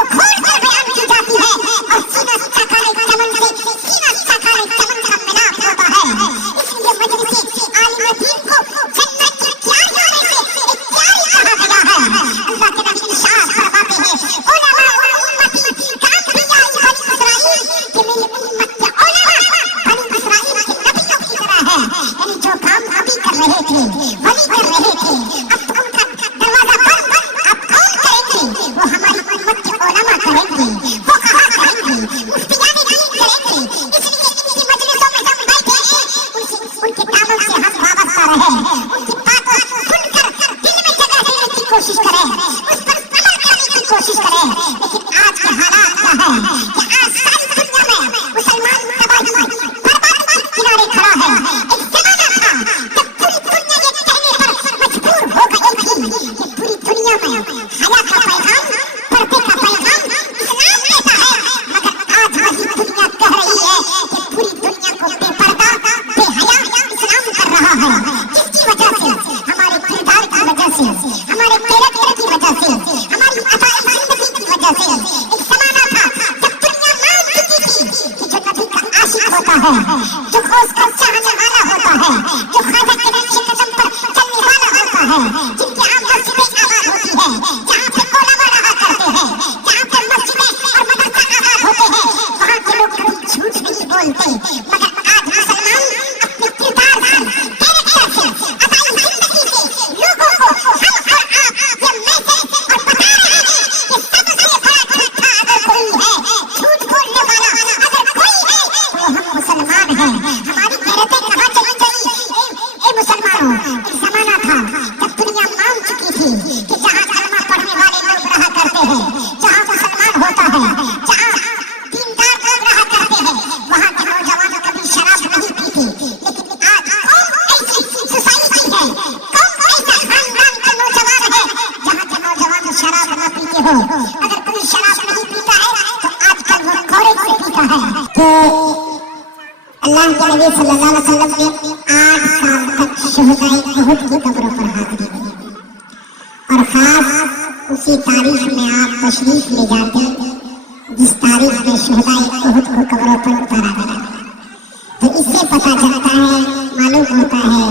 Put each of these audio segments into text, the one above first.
को खोल कर बयान की जाती है और सीना सकाले चमन से सीना सकाले चमन का मिलाप होता है। इसलिए मजलिस आलिम दीन को जन्नत की क्यारियों में से एक क्यारी कहा गया है। अल्लाह के नबी इरशाद फरमाते हैं उलमा उम्मती काअंबिया बनी इसराइल कि मेरी उम्मत के उलमा बनी इसराइल के नबियों की तरह है। यानी जो काम नबी कर रहे थे वही कर रहे थे, अब उनका दरवाजा बंद, अब कौन करेंगे? वो हमारी उम्मत के उलमा करेंगे, वो कहा करेंगे, मुफ्तियान दीन करेंगे। इसलिए इनकी मजलिसों में हम बैठे हैं, उनके कामों से हम वाबस्ता रहे, उनकी बातों सुनकर दिल में जगह देने की कोशिश करें, उस पर अमल करने की कोशिश करें। लेकिन आज के हालात क्या है कि आज सारी दुनिया में मुसलमान तबाही बर्बादी के किनारे खड़ा है। एक जमाना था जब पूरी दुनिया ये कहने पर मजबूर हो गई थी कि पूरी दुनिया में हया का पैगाम, पर्दे का पैगाम इस्लाम देता है, मगर आज वही दुनिया कह रही है कि पूरी दुनिया को बेपर्दा बेहया इस्लाम कर रहा है। जिसकी वजह से हमारे किरदार की वजह से, हमारे कैरेक्टर की वजह से, हमारी अदाए जिंदगी की वजह से एक जमाना था जब दुनिया मान चुकी थी कि जो नबी का आशिक होता है, जो खोज कर चाहने वाला होता है, जो ख्वाजा के नक्श कदम पर चलने वाला होता है, जिनकी आवाज़ से आवाज़ होती है, जहाँ पे उलमा रहा करते हैं, जहाँ पे मस्जिदें और मदरसा आबाद होते हैं, वहाँ के लोग कभी झूठ नहीं बोलते। मगर आज मुसलमान अपने किरदार से, कैरेक्टर से, अदाए जिंदगी से लोगों को हम और आप ये मैसेज और बता रहे हैं कि सबसे बड़ा झूठा अगर कोई है, झूठ बोलने वाला अगर कोई है तो हम मुसलमान हैं। हमारी गैरतें कहाँ चली गई? ए मुसलमानों, एक जमाना था जब दुनिया मान चुकी थी कि जहाँ कलमा पढ़ने वाले लोग रहा करते हैं, जहाँ मुसलमान होता है, जहाँ दीनदार लोग रहा करते हैं, वहाँ के नौजवान कभी शराब नहीं पीते। लेकिन आज कौन ऐसी सोसाइटी है, कौन ऐसा खानदान का नौजवान है जहाँ के नौजवान शराब न पीते हो? अगर कोई शराब नहीं पीता है तो आजकल वो घोड़े से पीता है। तो अल्लाह के नबी सल्लल्लाहु अलैहि वसल्लम ने 8 साल तक शहदाए उहद की कब्रों पर हाजिरी दी और खास उसी तारीख में आप तशरीफ ले जाते जिस तारीख में शहदाए उहद को कब्रों पर उतारा गया। तो इससे पता चलता है, मालूम होता है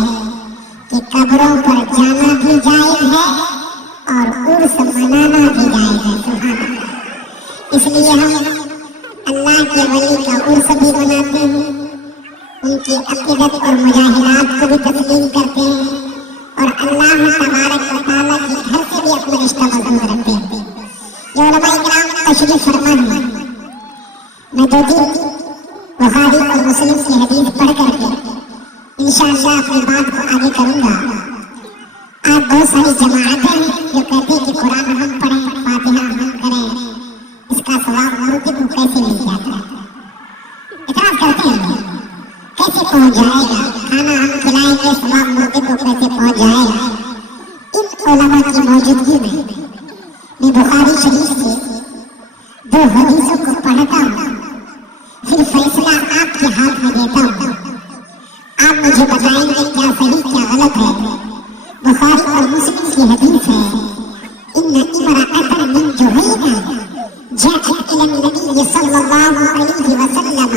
कि कब्रों पर जाना भी जायज है और उर्स मनाना भी जायज है। सुभान अल्लाह। इसलिए हम अल्लाह के वली का उर्स भी मनाते हैं, उनकी अकीदत और मुजाहिदात को भी तस्लीम करते हैं और अल्लाह तबारक व तआला के घर से भी अपना रिश्ता मजबूत रखते हैं। जो उलमाए किराम तशरीफ फरमा हैं, मैं 2 दिन बुखारी और मुस्लिम की हदीस पढ़ करके इंशाअल्लाह अपनी बात को आगे करूंगा। आज बहुत सारी जमाअतें हैं जो कहते हैं कि कुरान हम पढ़ें, फातिहा हम करें, इसका सवाब मुर्दे को कैसे मिल जाता है? इतराज करते हैं कैसे पहुंच जाएगा, खाना हम खिलाएंगे सवाब मुर्दे को कैसे पहुंच जाएगा? इन उलमा की मौजूदगी में मैं बुखारी शरीफ से 2 हदीसों को पढ़ता हूँ, फिर फैसला आपके हाथ में देता हूँ। आप मुझे बताएंगे क्या सही क्या गलत है। बुखारी और मुस्लिम की हदीस है, इन्ना इमराअतन मिन जुहैना जाअत इला नबी सल्लल्लाहु अलैहि वसल्लम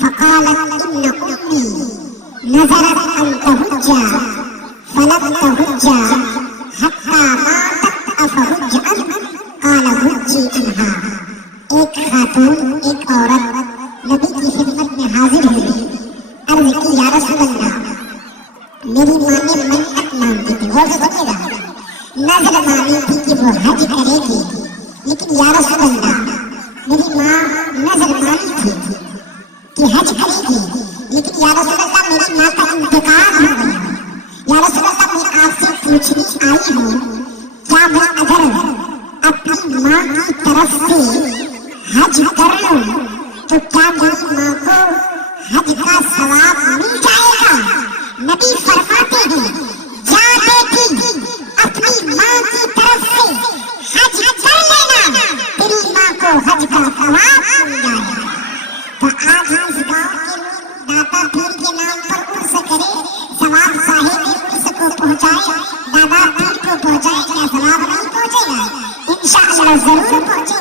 फक़ालत इन्न उम्मी नज़रत अन तहुज्जा फलम तहुज्जा हत्ता मातत अफहुज्ज अन क़ाल हुज्जी अनहा। एक खातून, एक औरत नबी की खिदमत में हाजिर हुई, अर्ज की या रसूल अल्लाह, मेरी माँ ने मन्नत मांगी थी, गौर से सुनिएगा, नज़र मांगी थी कि वो हज करेगी, लेकिन या रसूल अल्लाह मेरी माँ नज़र मांगी थी कि हज करेगी, लेकिन या रसूल अल्लाह मेरी माँ का इंतकाल हो गया। या रसूल अल्लाह मैं आपसे पूछने आई हूँ, क्या मैं अगर अपनी माँ की तरफ से हज कर लूं तो क्या मेरी माँ को हज का सवाब मिल जाएगा? नबी फरमाते हैं, जा बेटी अपनी माँ की तरफ से हज कर लेना, तेरी माँ को हज का सवाब मिल जाएगा। तो आज हम इस गाँव के दाता पीर के नाम पर उर्स करे, सवाब साहिब उर्स को पहुँचाए, दादा पीर को पहुँचाए, क्या सवाब नहीं पहुँचेगा? इंशाअल्लाह जरूर पहुँचेगा।